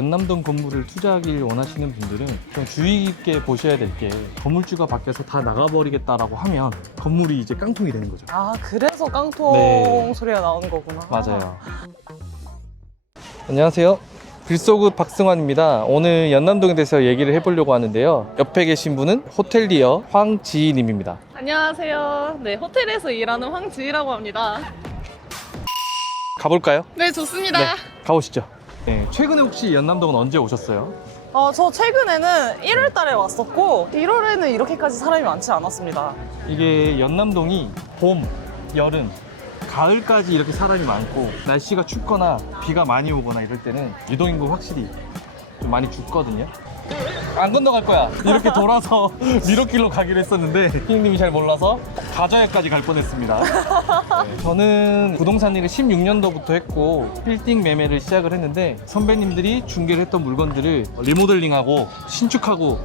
연남동 건물을 투자하길 원하시는 분들은 좀 주의 깊게 보셔야 될 게 건물주가 바뀌어서 다 나가버리겠다라고 하면 건물이 이제 깡통이 되는 거죠. 아, 그래서 깡통 네. 소리가 나오는 거구나. 맞아요. 안녕하세요. 빌소굿 박승환입니다. 오늘 연남동에 대해서 얘기를 해보려고 하는데요. 옆에 계신 분은 호텔리어 황지희님입니다. 안녕하세요. 네, 호텔에서 일하는 황지희라고 합니다. 가볼까요? 네, 좋습니다. 네, 가보시죠. 네, 최근에 혹시 연남동은 언제 오셨어요? 저 최근에는 1월 달에 왔었고 1월에는 이렇게까지 사람이 많지 않았습니다. 이게 연남동이 봄, 여름, 가을까지 이렇게 사람이 많고 날씨가 춥거나 비가 많이 오거나 이럴 때는 유동인구 확실히 좀 많이 죽거든요. 안 건너갈 거야. 이렇게 돌아서 미로길로 가기로 했었는데 피디님이 잘 몰라서 가저야까지 갈 뻔했습니다. 네, 저는 부동산 일을 16년도부터 했고 빌딩 매매를 시작을 했는데 선배님들이 중개를 했던 물건들을 리모델링하고 신축하고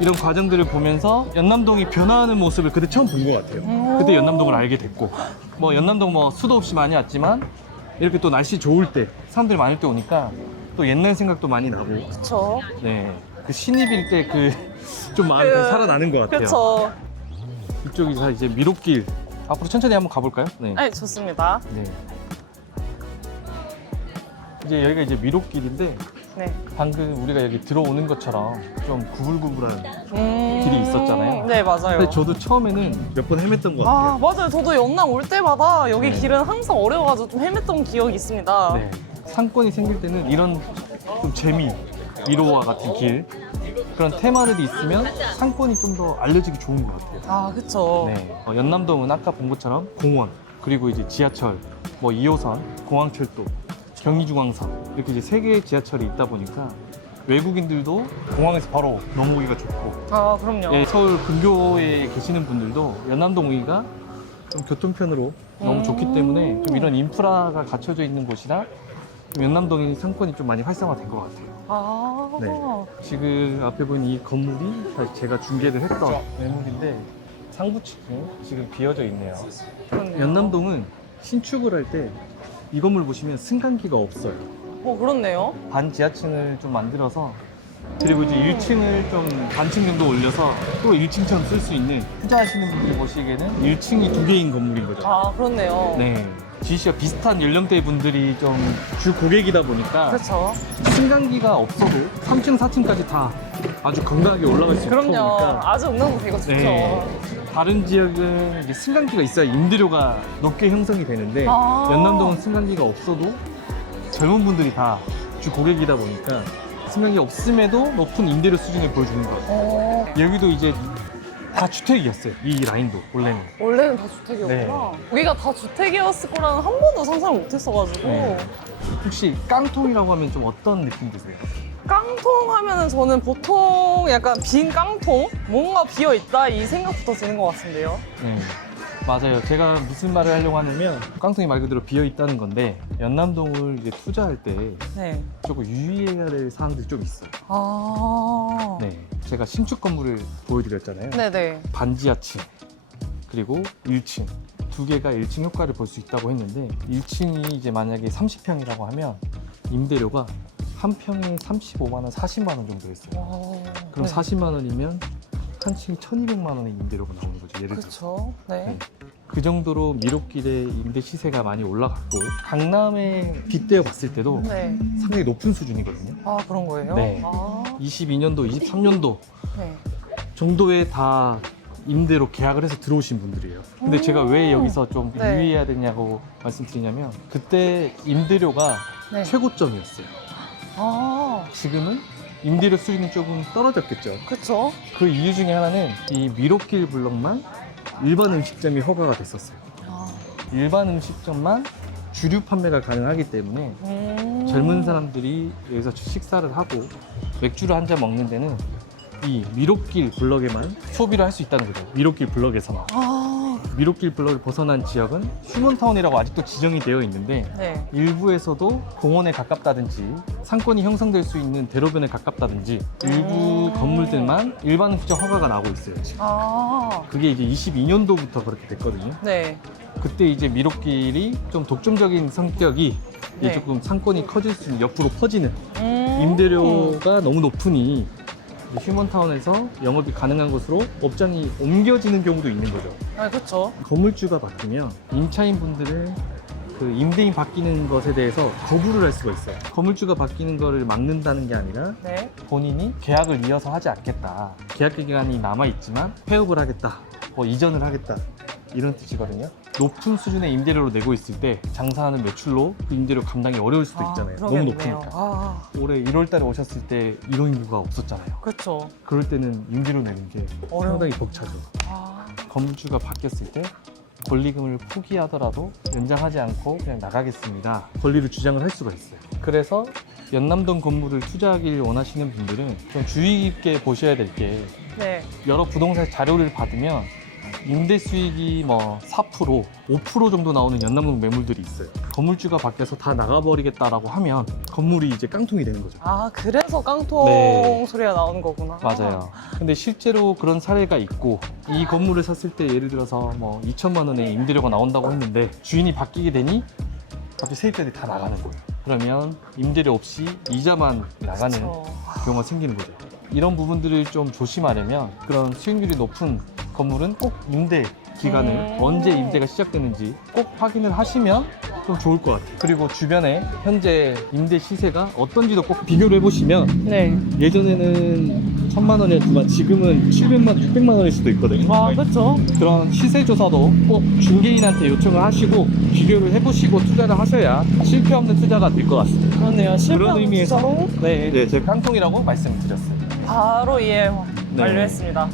이런 과정들을 보면서 연남동이 변화하는 모습을 그때 처음 본 것 같아요. 그때 연남동을 알게 됐고 뭐 연남동 뭐 수도 없이 많이 왔지만 이렇게 또 날씨 좋을 때 사람들이 많을 때 오니까 또 옛날 생각도 많이 나고 그쵸? 네, 그 신입일 때 그 좀 마음이 살아나는 것 같아요. 그쵸? 이쪽이 다 이제 미로길. 앞으로 천천히 한번 가볼까요? 네. 네, 좋습니다. 네. 이제 여기가 이제 미로길인데 네. 방금 우리가 여기 들어오는 것처럼 좀 구불구불한 길이 있었잖아요. 네, 맞아요. 근데 저도 처음에는 몇 번 헤맸던 것 아, 같아요. 맞아요. 저도 연남 올 때마다 여기 네. 길은 항상 어려워가지고 좀 헤맸던 기억이 있습니다. 네. 상권이 생길 때는 이런 좀 재미, 미로와 같은 길 그런 테마들이 있으면 상권이 좀 더 알려지기 좋은 것 같아요. 아, 그쵸? 네. 연남동은 아까 본 것처럼 공원, 그리고 이제 지하철, 뭐 2호선, 공항철도, 경의중앙선 이렇게 이제 세 개의 지하철이 있다 보니까 외국인들도 공항에서 바로 넘어오기가 좋고 아, 그럼요. 예, 서울 근교에 계시는 분들도 연남동 오기가 좀 교통편으로 너무 좋기 때문에 좀 이런 인프라가 갖춰져 있는 곳이라 좀 연남동의 상권이 좀 많이 활성화된 것 같아요. 아, 네. 지금 앞에 보이는 이 건물이 사실 제가 중개를 했던 매물인데 상부 측이 지금 비어져 있네요. 그렇네요. 연남동은 신축을 할 때 이 건물 보시면 승강기가 없어요. 그렇네요. 반지하층을 좀 만들어서 그리고 이제 1층을 좀 반층 정도 올려서 또 1층처럼 쓸 수 있는 투자하시는 분들이 보시기에는 1층이 두 개인 건물인 거죠. 아, 그렇네요. 네. 지희씨가 비슷한 연령대 분들이 좀 주 고객이다 보니까 그렇죠. 승강기가 없어도 3층, 4층까지 다 아주 건강하게 올라갈 수 그럼요. 있으니까 아주 응용도 되고 좋죠. 네. 다른 지역은 이제 승강기가 있어야 임대료가 높게 형성이 되는데 아. 연남동은 승강기가 없어도 젊은 분들이 다 주 고객이다 보니까 승강기 없음에도 높은 임대료 수준을 보여주는 것 같아요. 여기도 이제 다 주택이었어요. 이 라인도 원래는. 원래는 다 주택이었구나. 네. 여기가 다 주택이었을 거라는 한 번도 상상을 못 했어가지고. 네. 혹시 깡통이라고 하면 좀 어떤 느낌 드세요? 깡통 하면은 저는 보통 약간 빈 깡통? 뭔가 비어있다 이 생각부터 드는 것 같은데요. 네. 맞아요. 제가 무슨 말을 하려고 하냐면 깡통이 말 그대로 비어 있다는 건데 연남동을 이제 투자할 때 네. 조금 유의해야 될 사항들이 좀 있어요. 아. 네. 제가 신축 건물을 보여드렸잖아요. 네네. 반지하층 그리고 1층 두 개가 1층 효과를 볼 수 있다고 했는데 1층이 이제 만약에 30평이라고 하면 임대료가 한 평에 35만 원, 40만 원 정도 했어요. 그럼 네. 40만 원이면 한 층이 1,200만 원의 임대료가 나오는 거죠. 예를 들어서. 그렇죠. 네. 네. 그 정도로 미로길의 임대 시세가 많이 올라갔고 강남에 빗대어 봤을 때도 네. 상당히 높은 수준이거든요. 아, 그런 거예요? 네. 아. 22년도, 23년도 네. 정도에 다 임대로 계약을 해서 들어오신 분들이에요. 근데 제가 왜 여기서 좀 네. 유의해야 되냐고 말씀드리냐면 그때 임대료가 네. 최고점이었어요. 아. 지금은 임대료 수준이 조금 떨어졌겠죠. 그쵸. 그 이유 중에 하나는 이 미로길 블럭만 일반 음식점이 허가가 됐었어요. 아. 일반 음식점만 주류 판매가 가능하기 때문에 젊은 사람들이 여기서 식사를 하고 맥주를 한 잔 먹는 데는 이 미로길 블럭에만 소비를 할 수 있다는 거죠. 미로길 블럭에서만. 아. 미로길 블럭을 벗어난 지역은 휴먼타운이라고 아직도 지정이 되어 있는데 네. 일부에서도 공원에 가깝다든지 상권이 형성될 수 있는 대로변에 가깝다든지 일부 건물들만 일반 음식점 허가가 나오고 있어요. 지금. 아. 그게 이제 22년도부터 그렇게 됐거든요. 네. 그때 이제 미로길이 좀 독점적인 성격이 이게 네. 조금 상권이 커질 수 있는 옆으로 퍼지는 임대료가 너무 높으니 휴먼타운에서 영업이 가능한 곳으로 업장이 옮겨지는 경우도 있는 거죠. 아, 그쵸. 건물주가 바뀌면 임차인 분들은 그 임대인 바뀌는 것에 대해서 거부를 할 수가 있어요. 건물주가 바뀌는 거를 막는다는 게 아니라 네. 본인이 계약을 이어서 하지 않겠다. 계약 기간이 남아있지만 폐업을 하겠다. 뭐 이전을 하겠다. 이런 뜻이거든요. 높은 수준의 임대료로 내고 있을 때 장사하는 매출로 그 임대료 감당이 어려울 수도 있잖아요. 너무 그러겠네요. 높으니까. 아, 올해 1월 달에 오셨을 때 이런 인구가 없었잖아요. 그쵸. 그럴 때는 임대료 내는 게 어려워. 상당히 벅차죠. 아, 건물주가 바뀌었을 때 권리금을 포기하더라도 연장하지 않고 그냥 나가겠습니다. 권리를 주장을 할 수가 있어요. 그래서 연남동 건물을 투자하길 원하시는 분들은 좀 주의 깊게 보셔야 될 게 네. 여러 부동산 자료를 받으면 임대 수익이 뭐 4%, 5% 정도 나오는 연남동 매물들이 있어요. 건물주가 바뀌어서 다 나가버리겠다라고 하면 건물이 이제 깡통이 되는 거죠. 아, 그래서 깡통 네. 소리가 나오는 거구나. 맞아요. 근데 실제로 그런 사례가 있고 이 건물을 샀을 때 예를 들어서 뭐 2천만 원의 임대료가 나온다고 했는데 주인이 바뀌게 되니 갑자기 세입자들이 다 나가는 거예요. 그러면 임대료 없이 이자만 나가는 그쵸. 경우가 생기는 거죠. 이런 부분들을 좀 조심하려면 그런 수익률이 높은 건물은 꼭 임대 기간을 언제 임대가 시작되는지 꼭 확인을 하시면 좀 좋을 것 같아요. 그리고 주변에 현재 임대 시세가 어떤지도 꼭 비교를 해보시면 네. 예전에는 1,000만 원이었지만 지금은 700만, 600만 원일 수도 있거든요. 아, 그쵸. 그런 시세 조사도 꼭 중개인한테 요청을 하시고 비교를 해보시고 투자를 하셔야 실패 없는 투자가 될 것 같습니다. 그러네요. 그런 의미에서 실패로 네, 제가 깡통이라고 말씀을 드렸어요. 바로 이해 네. 완료했습니다.